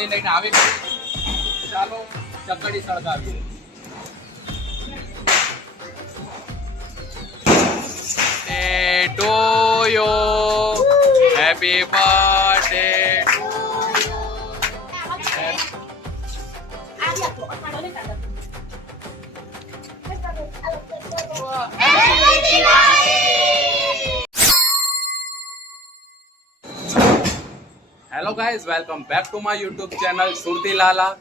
ચકડી લઈને આવી ગઈ. ચાલો ચકડી સળગાવીએ. To you, happy birthday. Hello guys, welcome back to my YouTube channel Surti Lala.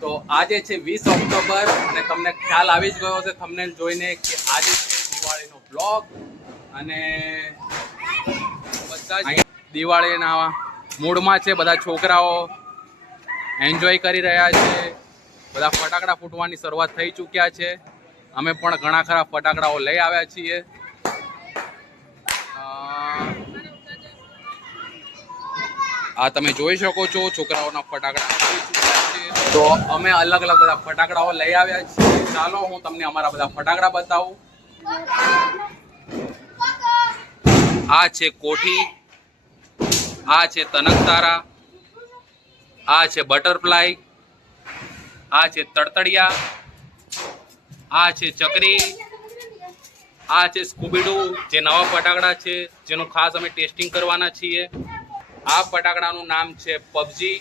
તો આજે છે 20 ઓક્ટોબર અને તમને ખ્યાલ આવી જ ગયો હશે થંબનેલ જોઈને કે આજે છે દિવાળીનો બ્લોગ. અને બધા જ દિવાળીના મૂડમાં છે. બધા છોકરાઓ એન્જોય કરી રહ્યા છે. બધા ફટાકડા ફૂટવાની શરૂઆત થઈ ચૂક્યા છે. અમે પણ ઘણા ખરા ફટાકડાઓ લઈ આવ્યા છીએ. આ તમે જોઈ શકો છો છોકરાઓના ફટાકડા આવી ચૂક્યા છે. તો અમે અલગ અલગ બધા ફટાકડાઓ લઈ આવ્યા છીએ. ચાલો હું તમને અમારા બધા ફટાકડા બતાવું. આ છે કોઠી, આ છે તનકતારા, આ છે બટરફ્લાય, આ છે તડતડિયા, આ છે ચકરી, આ છે સ્કૂબીડુ જે નવા ફટાકડા છે જેનું ખાસ અમે ટેસ્ટિંગ કરવાના છીએ. આ ફટાકડાનું નામ છે પબજી.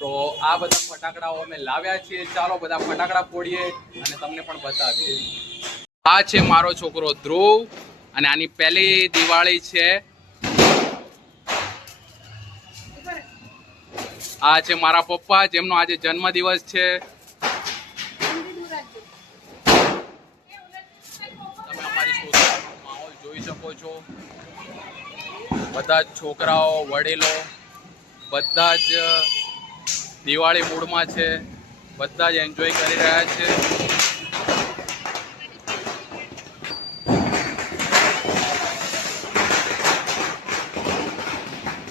તો આ બધા ફટાકડાઓ અમે લાવ્યા છીએ. ચાલો બધા ફટાકડા ફોડીએ અને તમને પણ બતાવીએ. આ છે મારો છોકરો ધ્રુવ અને આની પહેલી દિવાળી છે. આ છે મારા પપ્પા જેમનો આજે જન્મદિવસ છે. તમે અમારી સોસાયટીનો માહોલ જોઈ શકો છો. બધા જ છોકરાઓ વડીલો બધા જ દિવાળી મૂડમાં છે. બધા જ એન્જોય કરી રહ્યા છે.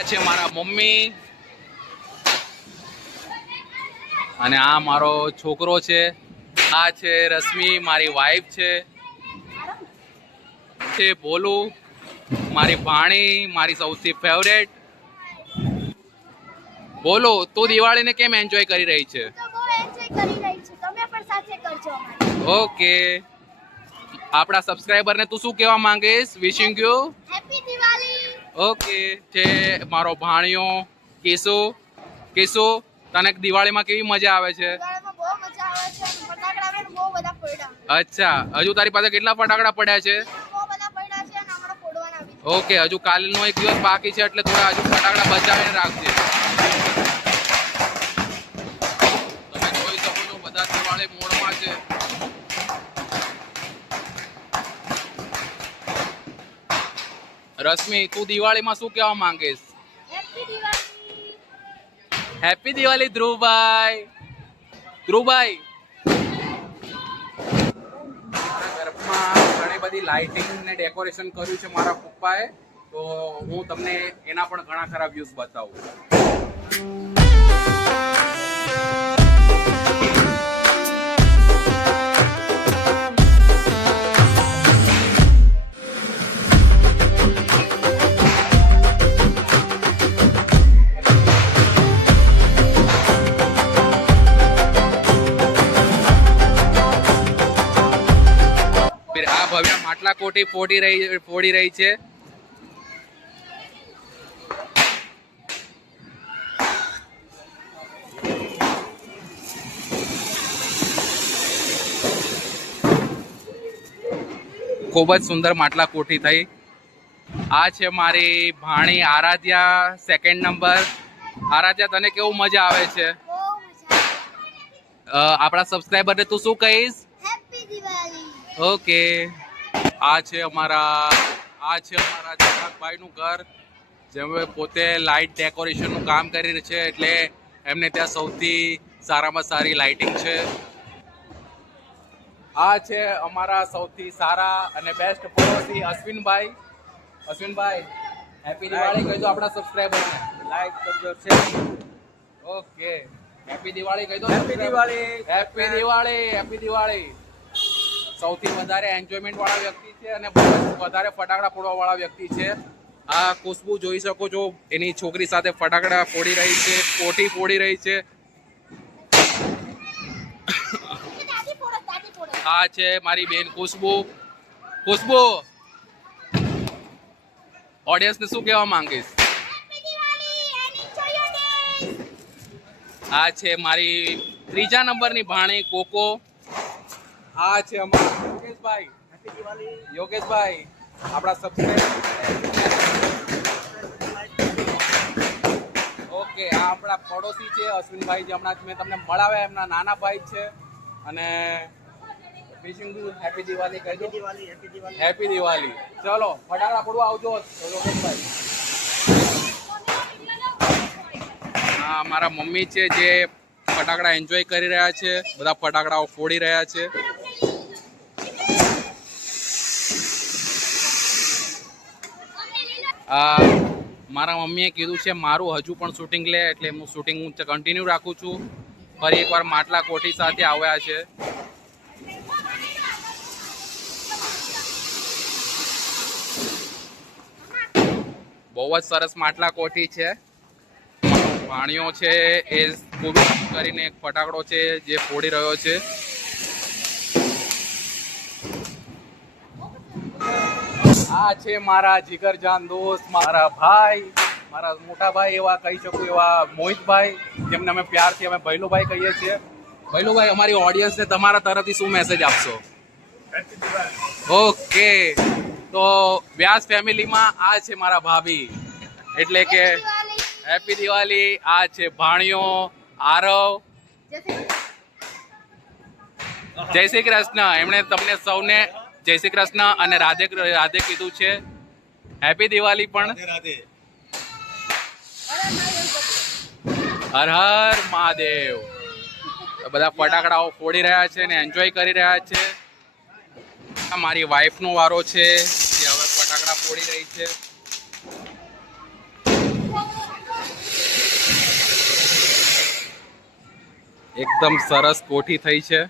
છે મારા મમ્મી અને આ મારો છોકરો છે. આ છે રશ્મિ મારી વાઈફ છે. ભોલું મારી ભાણી, મારી સૌથી ફેવરેટ. બોલો તું દિવાળીને કેમ એન્જોય કરી રહી છે? ઓકે, આપણા સબસ્ક્રાઇબરને તું શું કહેવા માંગીશ? Wishing you happy Diwali. Okay. છે મારો ભાણિયો કેશુ. કેશુ, તને દિવાળીમાં કેવી મજા આવે છે? અચ્છા, હજુ તારી પાસે કેટલા ફટાકડા પડ્યા છે? ઓકે, હજુ કાલનો એક દિવસ બાકી છે એટલે થોડા હજુ ફટાકડા બચાવીને રાખજે. તમે જોઈ શકો છો બધા દિવાળી મોડમાં છે. રશ્મિ, તું દિવાળીમાં શું કહેવા માંગીશ? હેપી દિવાળી ધ્રુવભાઈ. ધ્રુવભાઈ, ઘરમાં ઘણી બધી લાઇટિંગ ને ડેકોરેશન કર્યું છે મારા પપ્પાએ. તો હું તમને એના પણ ઘણા ખરા વ્યૂઝ બતાવું. ભવ્ય માટલા કોઠી ફોડી રહી છે. ખૂબ જ સુંદર માટલા કોઠી થઈ. આ છે મારી ભાણી આરાધ્યા, સેકન્ડ નંબર. આરાધ્યા, તને કેવું મજા આવે છે? આપણા સબસ્ક્રાઇબરને તું શું કહીશ? હેપી દિવાળી. ઓકે. આ છે અમારા ચિરાગભાઈનું ઘર, જેમ પોતે લાઇટ ડેકોરેશનનું કામ કરી છે એટલે એમને ત્યાં સૌથી સારામાં સારી લાઇટિંગ છે. આ છે અમારા સૌથી સારા અને બેસ્ટ પડોશી અશ્વિનભાઈ. અશ્વિનભાઈ, હેપી દિવાળી કહી દો આપણા સબસ્ક્રાઇબરને. લાઈક કરજો, શેર. ઓકે, હેપી દિવાળી કહી દો. Happy Diwali. Happy Diwali. Happy Diwali. સૌથી વધારે એન્જોયમેન્ટ વાળા વ્યક્તિ છે અને વધારે ફટાકડા ફોડવા વાળા વ્યક્તિ છે. આ ખુશ્બુ જોઈ શકો છો, એની છોકરી સાથે ફટાકડા ફોડી રહી છે, કોઠી ફોડી રહી છે. આ છે મારી બેન ખુશ્બુ. ખુશ્બુ, ઓડિયન્સ ને શું કહેવા માંગીશ? આ છે મારી 3જા નંબરની ભાણી કોકો. આ છે અમારા યોગેશભાઈ. યોગેશભાઈ આપણા સબસ્ક્રાઇબર. ઓકે, આ આપણા પડોશી છે અશ્વિનભાઈ, જે હમણાં મેં તમને મળાવ્યા, એમના નાના ભાઈ છે. અને વિશિંગ યુ હેપી દિવાળી કહી દો. હેપી દિવાળી. ચલો ફટાકડા ફોડવા આવજો યોગેશભાઈ. હા, મારા મમ્મી છે જે ફટાકડા એન્જોય કરી રહ્યા છે, બધા ફટાકડાઓ ફોડી રહ્યા છે. મારા મમ્મીએ કીધું છે મારું હજુ પણ શૂટિંગ લે, એટલે હું શૂટિંગ કન્ટિન્યુ રાખું છું. ફરી એકવાર માટલા કોઠી સાથે આવ્યા છે. બહુ જ સરસ માટલા કોઠી છે. ભાણિયો છે એ ખૂબ કરીને એક ફટાકડો છે જે ફોડી રહ્યો છે. આ છે મારા જીગરજાન દોસ્ત, મારા ભાઈ, મારા મોટા ભાઈ એવા કહી શકું એવા મોહિતભાઈ, જેમને અમે પ્યારથી અમે ભૈલુભાઈ કહીએ છીએ. ભૈલુભાઈ, અમારી ઓડિયન્સને તમારા તરફથી શું મેસેજ આપશો? ઓકે, તો વ્યાસ ફેમિલીમાં આ છે મારા ભાભી, એટલે કે હેપી દિવાળી. આ છે ભાણિયો આરવ. જય શ્રી કૃષ્ણ. એમણે તમને સૌને જય શ્રી કૃષ્ણ અને રાધે રાધે કીધું છે. હેપી દિવાળી પણ. હર હર મહાદેવ. બધા ફટાકડાઓ ફોડી રહ્યા છે અને એન્જોય કરી રહ્યા છે. મારી વાઈફનો વારો છે, જે હવે ફટાકડા ફોડી રહી છે. એકદમ સરસ કોઠી થઈ છે.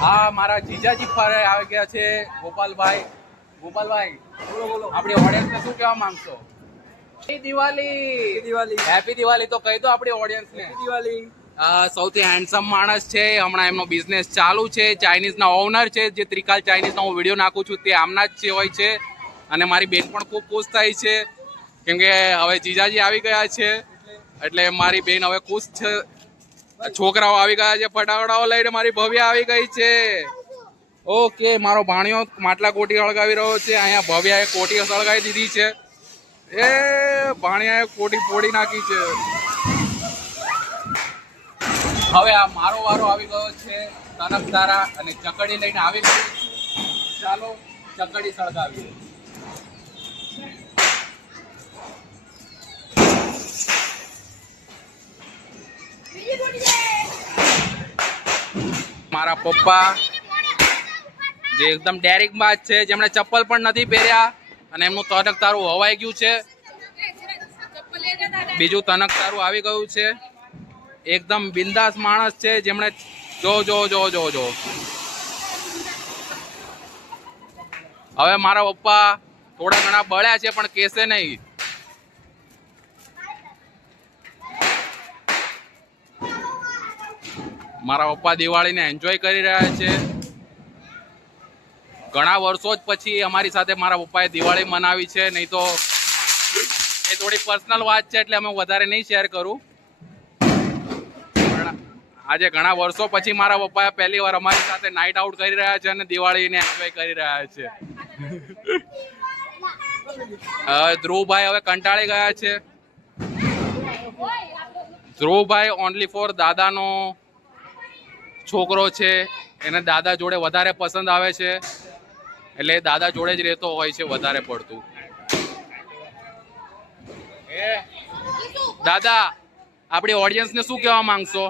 હા, મારા જીજાજી ફરે આવી ગયા છે, ગોપાલભાઈ. ગોપાલભાઈ, આપણી ઓડિયન્સને શું કહેવા માંગશો? હેપી દિવાળી. હેપી દિવાળી તો કહી દો આપણી ઓડિયન્સને. સૌથી હેન્ડસમ માણસ છે, હમણાં એમનો બિઝનેસ ચાલુ છે, ચાઇનીઝના ઓનર છે, જે ત્રિકાલ ચાઇનીઝનો હું વિડીયો નાખું છું તે આમના જ છે હોય છે. અને મારી બેન પણ ખૂબ ખુશ થઈ છે, કેમકે હવે જીજાજી આવી ગયા છે, એટલે મારી બેન હવે ખુશ છે. છોકરાઓ આવી ગયા છે, ફટાકડાઓ લઈને મારી ભવ્ય આવી ગઈ છે. ઓકે, મારો ભાણિયો માટલા કોઠી સળગાવી રહ્યો છે. અહીંયા ભવ્યાએ કોઠી સળગાવી દીધી છે. એ ભાણિયાએ કોઠી ફોડી નાખી છે. હવે આ મારો વારો આવી ગયો છે. તનકતારા અને ચકડી લઈને આવી ગયો છું. ચાલો ચકડી સળગાવીએ. મારા પપ્પા, જે એકદમ ડેરિંગ બાજ છે, જેમણે ચપ્પલ પણ નથી પહેર્યા અને એમનું તનકતારું હવાઈ ગયું છે. બીજું તનકતારું આવી ગયું છે. એકદમ બિંદાસ માણસ છે, જેમણે જો જો જો જો જો. હવે મારા પપ્પા થોડા ઘણા બળ્યા છે, પણ કેસે નહીં. મારા પપ્પા દિવાળીને એન્જોય કરી રહ્યા છે. ઘણા વર્ષો જ પછી અમારી સાથે મારા પપ્પાએ દિવાળી મનાવી છે, નહીં તો એ થોડી પર્સનલ વાત છે, એટલે અમે વધારે નહીં શેર કરું. પણ આજે ઘણા વર્ષો પછી મારા પપ્પાએ પહેલી વાર અમારી સાથે નાઇટ આઉટ કરી રહ્યા છે અને દિવાળીને એન્જોય કરી રહ્યા છે. ધ્રુવભાઈ હવે કંટાળી ગયા છે. ધ્રુવભાઈ ઓનલી ફોર દાદાનો છોકરો છે, એને દાદા જોડે વધારે પસંદ આવે છે, એટલે દાદા જોડે જ રહેતો હોય છે વધારે પડતું. દાદા, આપણી ઓડિયન્સને શું કહેવા માંગશો?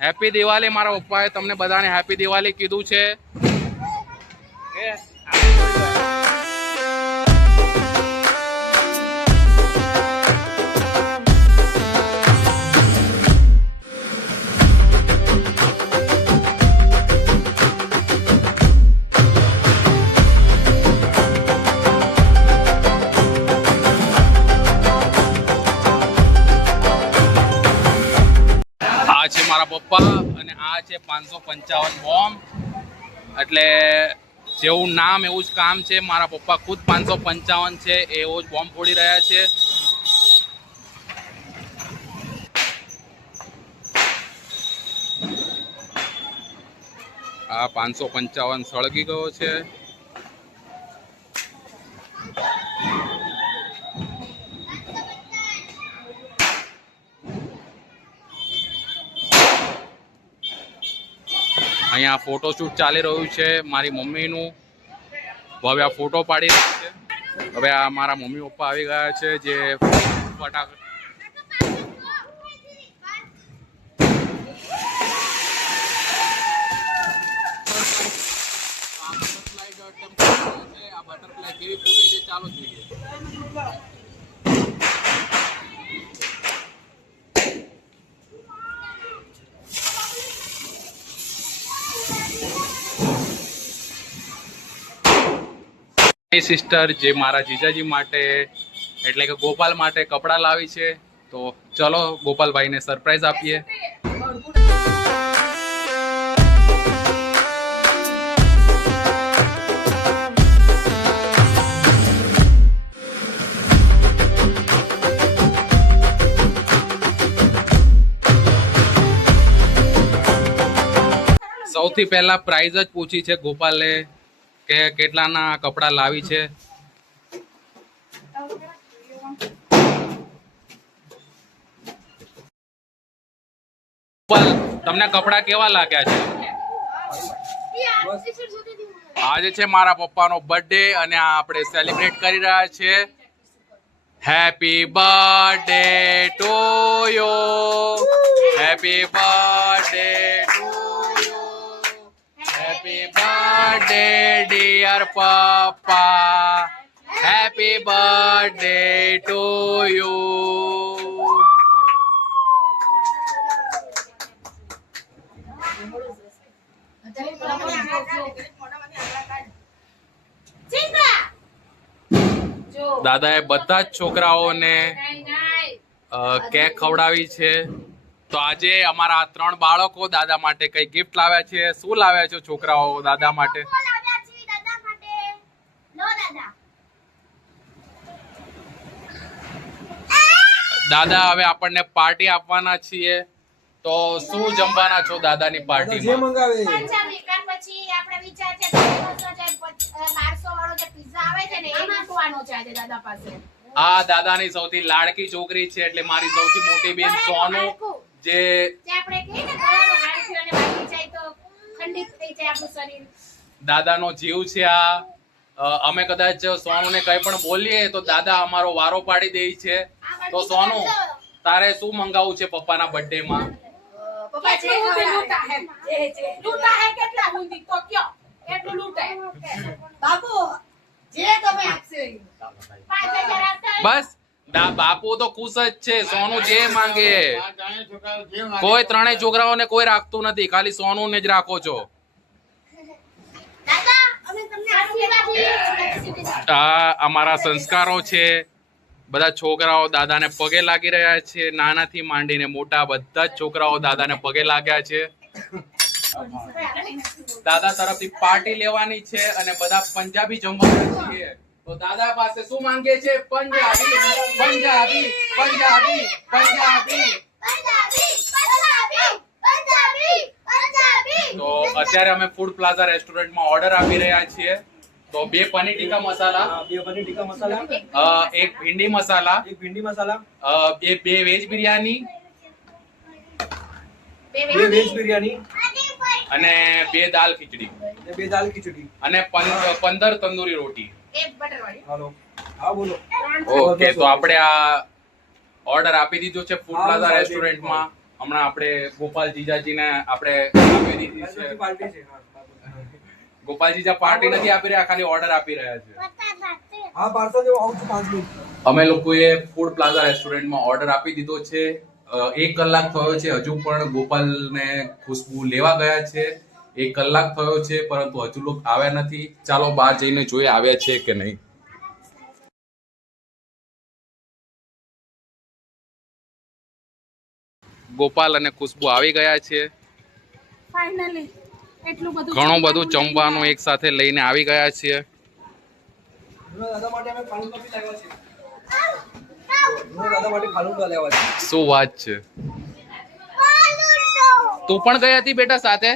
હેપી દિવાળી. મારા પપ્પાએ તમને બધાને હેપી દિવાળી કીધું છે. આ છે 555 બોમ્બ. એટલે જેવું નામ એવું જ કામ છે. મારા પપ્પા ખુદ 555 છે એવો જ બોમ્બ ફોડી રહ્યા છે. આ 555 સળગી ગયો છે. અહીંયા ફોટોશૂટ ચાલી રહ્યું છે મારી મમ્મીનું. હવે આ ફોટો પાડી રહી છે. હવે આ મારા મમ્મી પપ્પા આવી ગયા છે જે ફટાકડા બટરફ્લાય કેવી ફૂટે છે ચાલો જોઈએ. સિસ્ટર જે મારા જીજાજી માટે એટલે કે ગોપાલ માટે કપડાં લાવી છે. તો ચલો ગોપાલભાઈને સરપ્રાઈઝ આપીએ. સૌથી પહેલા પ્રાઇઝ જ પૂછી છે ગોપાલે કે કેટલાના કપડા લાવી છે. ગોપાલ તમને કપડા કેવા લાગ્યા છે? આજે છે મારા પપ્પાનો બર્થડે અને આ આપણે સેલિબ્રેટ કરી રહ્યા છે. Happy birthday to you, happy birthday to you, happy birthday dear પપ્પા, હેપી બર્થડે ટુ યુ. દાદાએ બધા જ છોકરાઓને કેક ખવડાવી છે. તો આજે અમારા 3 બાળકો દાદા માટે કઈ ગિફ્ટ લાવ્યા છે. શું લાવ્યા છો છોકરાઓ દાદા માટે? દાદા હવે આપણને પાર્ટી આપવાના છીએ. તો શું જમવાના છો દાદાની પાર્ટીમાં? પંજાબી કાન પછી આપણે વિચાર છે 1200 વાળો જે પિઝા આવે છે ને એ મૂકવાનો છે આજે દાદા પાસે. આ દાદાની સૌથી લાડકી છોકરી છે એટલે મારી સૌથી મોટી બેન સોનુ જે આપણે કહીએ ને ગળાનો હાડકું અને બાકી જાય તો ખંડિત થઈ જાય આપણું શરીર. દાદાનો જીવ છે આ. અમે કદાચ સોનુને કંઈ પણ બોલીએ તો દાદા અમારો વારો પાડી દે છે. તો સોનુ તારે શું મંગાવવું છે પપ્પાના બર્થડે માં? પપ્પા જે લૂટા હે લૂટા હે કેટલા હુંદી તો કયો એટલું લૂટે બાપુ જે તમે આપશે 5000 આપતા. બસ બાપુ તો ખુશ જ છે. સોનુ જે માંગે. કોઈ 3 છોકરાઓને કોઈ રાખતું નથી, ખાલી સોનુને જ રાખો છો. દાદા અમે તમને આશીર્વાદ આ અમારા સંસ્કારો છે. બધા છોકરાઓ દાદાને પગે લાગી રહ્યા છે. નાનાથી માંડીને મોટા બધા જ છોકરાઓ દાદાને પગે લાગ્યા છે. દાદા તરફથી પાર્ટી લેવાની છે અને બધા પંજાબી જમવાના છીએ. તો દાદા પાસે શું માંગે છે? પંજાબી પંજાબી પંજાબી પંજાબી. તો અત્યારે અમે ફૂડ પ્લાઝા રેસ્ટોરન્ટમાં ઓર્ડર આપી રહ્યા છીએ. તો 2 પનીર ટીકા મસાલા, 2 પનીર ટીકા મસાલા, 1 ભીંડી મસાલા, 1 ભીંડી મસાલા, 2 વેજ બિરયાની, 2 વેજ બિરયાની અને 2 દાલ ખીચડી, 2 દાલ ખીચડી અને 15 તંદૂરી રોટી. એક બટર વાળી. હાલો હા બોલો. ઓકે, તો આપણે આ ઓર્ડર આપી દીધો છે ફૂડ પ્લાઝા રેસ્ટોરન્ટમાં. હમણાં આપણે ગોપાલ જીજાજીને આપણે આપી દીધી છે. પાર્ટી છે. ગોપાલ જીજા પાર્ટી નથી આપી રહ્યા, ખાલી ઓર્ડર આપી રહ્યા છે. હા પાર્સલ જેવો આવું છું 5 મિનિટ. અમે લોકોએ ફૂડ પ્લાઝા રેસ્ટોરન્ટમાં ઓર્ડર આપી દીધો છે. 1 કલાક થયો છે, હજુ પણ ગોપાલને ખુશ્બુ લેવા ગયા છે. 1 કલાક થયો છે પરંતુ હજુ લોકો આવ્યા નથી. ચાલો બહાર જઈને જોઈએ આવ્યા છે કે નહીં. ગોપાલ અને ખુશ્બુ આવી ગયા છે. ફાઇનલી એટલું બધું ઘણું બધું જમવાનું એક સાથે લઈને આવી ગયા છીએ. દાદા માટે અમે ફાલુદા બી લાવ્યા છે. દાદા માટે ફાલુદા લાવ્યા છે. શું વાત છે? તું પણ ગઈ હતી બેટા સાથે?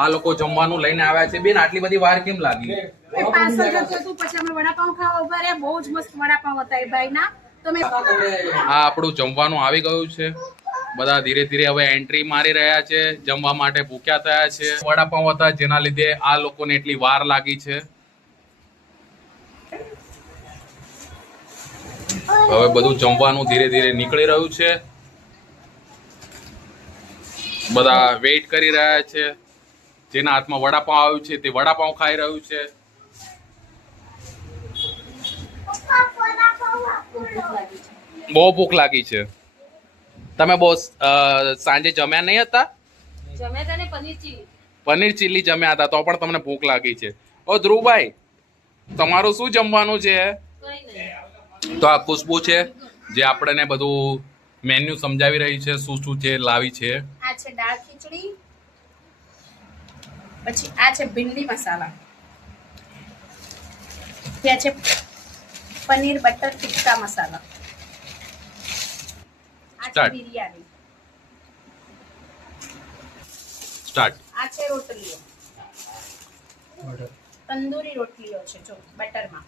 આ લોકો જમવાનું લઈને આવ્યા છે. બેન આટલી બધી વાર કેમ લાગી? પાર્સલ જતું હતું પછી અમે વડાપાઉં ખાવા ઉભા રહ્યા. બહુ જ મસ્ત વડાપાઉં હતા એ ભાઈના. તમે આ આપણું જમવાનું આવી ગયું છે. બધા ધીરે ધીરે હવે એન્ટ્રી મારી રહ્યા છે. જમવા માટે ભૂખ્યા થયા છે. વડાપાઉં હતા જેના લીધે આ લોકોને એટલી વાર લાગી છે. હવે બધું જમવાનું ધીરે ધીરે નીકળી રહ્યું છે. બધા વેઇટ કરી રહ્યા છે. જેના હાથમાં વડાપાઉં આવ્યું છે તે વડાપાઉં ખાઈ રહ્યું છે. બહુ ભૂખ લાગી છે. તમે બહુ સાંજે જમ્યા નહીં હતા? પનીર ચીલી જમ્યા હતા તો પણ તમને ભૂખ લાગી છે. ઓ ધ્રુવભાઈ, તમારું શું જમવાનું છે? તો આ ખુશ્બુ છે જે આપણને બધું મેન્યુ સમજાવી રહી છે, શું શું છે લાવી છે. આ છે દાળ ખીચડી, પછી આ છે ભીંડી મસાલા, ત્યાં છે પનીર બટર ટિક્કા મસાલા, આ છે Start. બિરયાની, સ્ટાર્ટ. આ છે રોટલીઓ, તંદૂરી રોટલીઓ છે જો બટરમાં,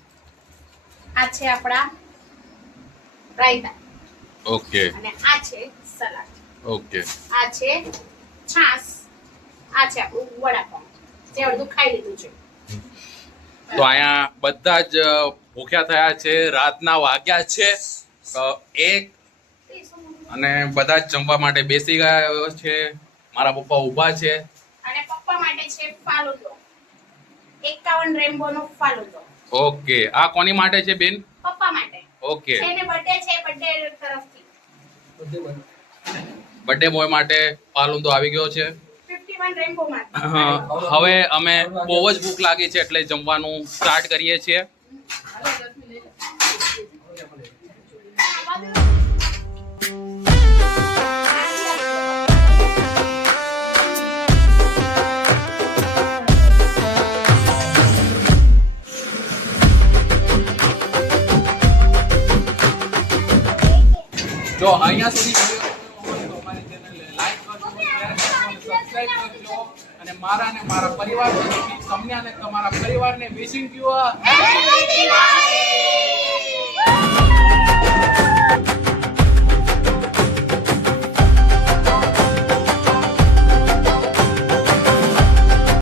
આ છે આપણા રાયતા, ઓકે અને આ છે સલાડ, ઓકે. આ છે છાશ, આ છે આપણું વડાપાઉં જે અડધું ખાઈ લીધું છે. તો અહીંયા બધા જ ભૂખ્યા થયા છે. રાતના વાગ્યા છે 1 અને બધા જ જમવા માટે બેસી ગયા છે. મારા પપ્પા ઊભા છે. અને પપ્પા માટે છે ફાલુદો, 51 રેમ્બો નો ફાલુદો. ઓકે, આ કોની માટે છે બેન? પપ્પા માટે ઓકે, છે ને બર્થડે છે, બર્થડે તરફથી બર્થડે બોય માટે ફાલુદો આવી ગયો છે. 51 રેમ્બો માટે. હવે અમે બહુ જ ભૂખ લાગી છે એટલે જમવાનું સ્ટાર્ટ કરીએ છીએ. જો અહીંયા સુધી વિડીયો ગમ્યો હોય તો અમારી ચેનલને લાઈક કરજો, શેર કરજો, સબસ્ક્રાઇબ કરજો અને મારા અને મારા પરિવાર તમને અને તમારા પરિવારને વિશિંગ યુ હેપી દિવાળી.